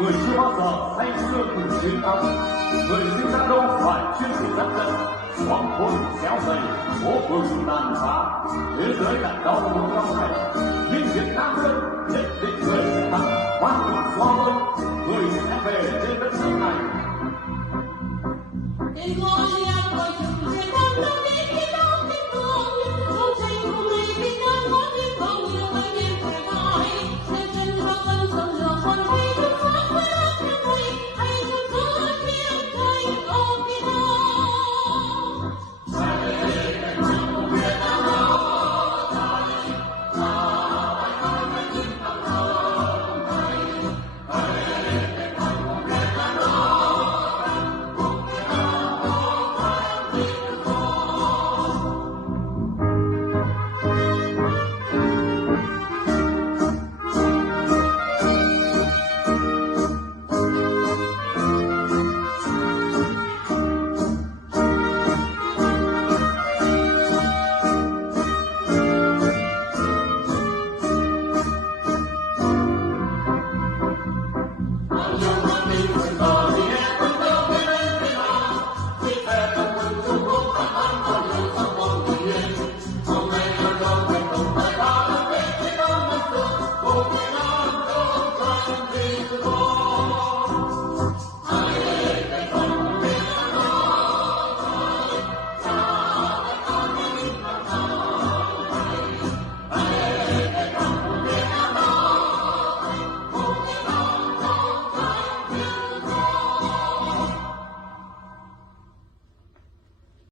người chưa bao giờ say sưa cùng chiến thắng, người sinh ra đâu phải chuyên bị giáp trận, hoàng hôn kéo dày, phố phường tàn phá, thế giới đã đau buồn trong này, nhưng Việt Nam ơi, nhất định người sẽ thắng, hoa hồng xóa vơi, người sẽ về trên đất nước này.